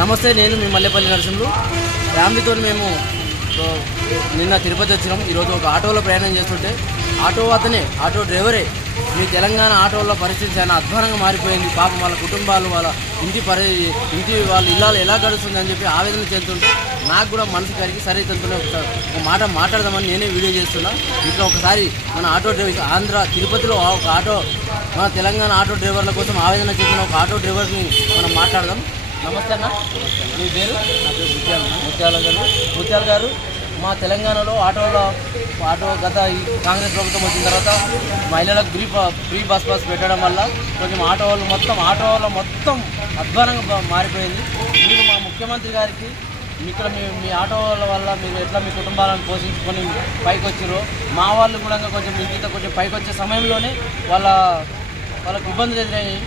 నమస్తే, నేను మీ మల్లెపల్లి నరసింహులు. ఫ్యామిలీతో మేము నిన్న తిరుపతి వచ్చినాం. ఈరోజు ఒక ఆటోలో ప్రయాణం చేస్తుంటే ఆటో డ్రైవరే మీ తెలంగాణ ఆటోల పరిస్థితి చాలా అధ్వానంగా మారిపోయింది. పాపం వాళ్ళ కుటుంబాలు, వాళ్ళ ఇంటి వాళ్ళ ఇల్లాలు ఎలా గడుస్తుంది అని చెప్పి ఆవేదన చెందుతుంటే నాకు కూడా మనసు కరిగి సరే ఇతనితోనే ఒక మాట మాట్లాడదామని నేనే వీడియో చేస్తున్నా. ఇట్లా ఒకసారి మన ఆటో డ్రైవర్ ఆంధ్ర తిరుపతిలో ఒక ఆటో మన తెలంగాణ ఆటో డ్రైవర్ల కోసం ఆవేదన చెందిన ఒక ఆటో డ్రైవర్ని మనం మాట్లాడదాం. నమస్తే అన్న, మీ పేరు? నా పేరు ముత్యాల గారు. మా తెలంగాణలో ఆటో గత ఈ కాంగ్రెస్ ప్రభుత్వం వచ్చిన తర్వాత మహిళలకు ఫ్రీ బస్ పెట్టడం వల్ల కొంచెం ఆటో వాళ్ళ మొత్తం అధ్వానంగా మారిపోయింది. మీరు మా ముఖ్యమంత్రి గారికి ఇక్కడ మీ ఆటో వల్ల మీరు ఎట్లా మీ కుటుంబాలను పోషించుకొని పైకి వచ్చారో, మా వాళ్ళు కూడా కొంచెం ఇంత కొంచెం పైకి వచ్చే సమయంలోనే వాళ్ళకు ఇబ్బందులు ఎదురయ్యాయి.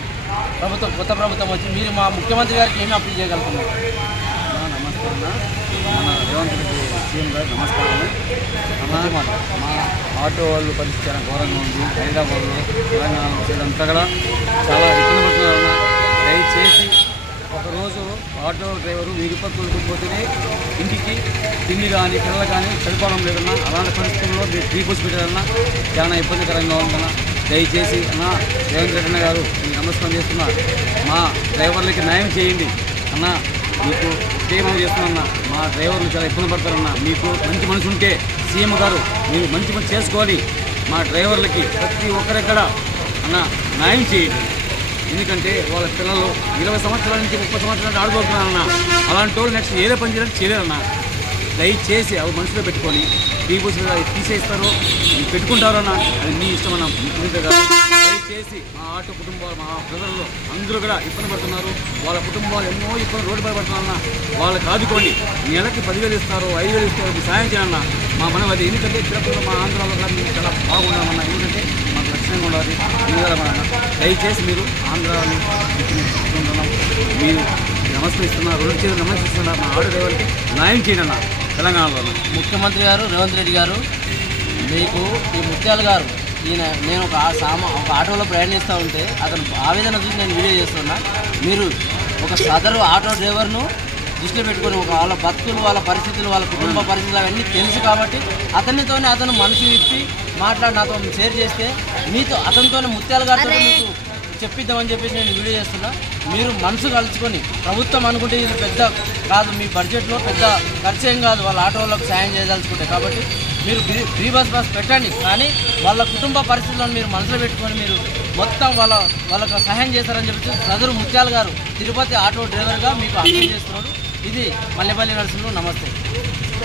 కొత్త ప్రభుత్వం వచ్చి మీరు మా ముఖ్యమంత్రి గారికి ఏమి అప్పీల్ చేయగలుగుతున్నారు? నమస్తే అన్న, మన రేవంత్ రెడ్డి సీఎం గారు నమస్కారం. మా ఆటో వాళ్ళు పరిస్థితి చాలా ఘోరంగా ఉంది. హైదరాబాద్లో తెలంగాణలో ఇదంతా కూడా చాలా ఇబ్బంది పడుతున్నారు. దయచేసి ఒకరోజు ఆటో డ్రైవరు 1000 రూపాయలు కొనుక్కోపోతేనే ఇంటికి తిండి కానీ పిల్లలు కానీ సరిపోవడం లేదన్నా. అలాంటి పరిస్థితుల్లో మీరు ఫ్రీ బస్ పెట్టాలన్నా చాలా ఇబ్బందికరంగా ఉందన్నా. దయచేసి అన్న రేవంత్ రెడ్డి అన్న గారు మీకు నమస్కారం చేస్తున్నా. మా డ్రైవర్లకి న్యాయం చేయండి అన్న. మీకు ఏమని చేస్తున్నా, మా డ్రైవర్లు చాలా ఇబ్బంది పడతారన్న. మీకు మంచి మనసు ఉంటే సీఎం గారు మీరు మంచి పని చేసుకోవాలి. మా డ్రైవర్లకి ప్రతి ఒక్కరెక్కడ అన్న న్యాయం చేయండి. ఎందుకంటే వాళ్ళ పిల్లలు 20 సంవత్సరాల నుంచి 30 సంవత్సరాలు ఆడుకోతున్నారన్న. అలాంటి వాళ్ళు నెక్స్ట్ ఏదో పని చేయలేరన్న. దయచేసి అవి మనసులో పెట్టుకొని ఫ్రీ బస్సులు తీసేస్తారో పెట్టుకుంటారన్న, అది మీ ఇష్టం అన్న. ముఖ్యమంత్రి గారు దయచేసి మా ఆటో కుటుంబాలు, మా ప్రజల్లో అందరూ కూడా ఇబ్బంది పడుతున్నారు. వాళ్ళ కుటుంబాలు ఎన్నో ఇబ్బంది రోడ్డు పడుతున్నారన్న. వాళ్ళకి ఆదుకోండి. నెలకి 10,000 ఇస్తారు, 5,000 ఇస్తారు, సాయం చేయాలన్న. మా మనం అది ఎందుకంటే తిరుపతిలో మా ఆంధ్రాలో కూడా మేము చాలా బాగున్నామన్న. ఎందుకంటే మాకు లక్ష్యంగా ఉండాలి. ఇవ్వాలన్న. దయచేసి మీరు ఆంధ్రాని మీరు నమస్కరిస్తున్నారు, 2 చేతులు నమస్కరిస్తున్నారు. మా ఆటో డ్రైవర్కి న్యాయం చేయండి అన్న. తెలంగాణలో ముఖ్యమంత్రి గారు రేవంత్ రెడ్డి గారు, మీకు ఈ ముత్యాల గారు నేను ఒక ఆటోలో ప్రయాణిస్తూ ఉంటే అతను ఆవేదన చూసి నేను వీడియో చేస్తున్నా. మీరు ఒక సదరు ఆటో డ్రైవర్ను దృష్టిలో పెట్టుకొని వాళ్ళ బతుకులు, వాళ్ళ పరిస్థితులు, వాళ్ళ కుటుంబ పరిస్థితులు అవన్నీ తెలుసు కాబట్టి అతను మనసు విప్పి నాతో షేర్ చేస్తే అతనితోనే ముత్యాల గారితో మీకు చెప్పిద్దామని చెప్పేసి నేను వీడియో చేస్తున్నా. మీరు మనసు కలుసుకొని ప్రభుత్వం అనుకుంటే ఇది పెద్ద కాదు, మీ బడ్జెట్లో పెద్ద ఖర్చు ఏం కాదు వాళ్ళ ఆటో వాళ్ళకు సాయం చేయదలుచుకుంటే. కాబట్టి మీరు ఫ్రీ బస్ పెట్టండి, కానీ వాళ్ళ కుటుంబ పరిస్థితులను మీరు మనసులో పెట్టుకొని మీరు మొత్తం వాళ్ళకు సహాయం చేస్తారని చెప్పి సదరు ముత్యాల గారు తిరుపతి ఆటో డ్రైవర్గా మీకు అప్పీల్ చేస్తున్నాడు. ఇది మల్లెపల్లి నరసింహులు. నమస్తే.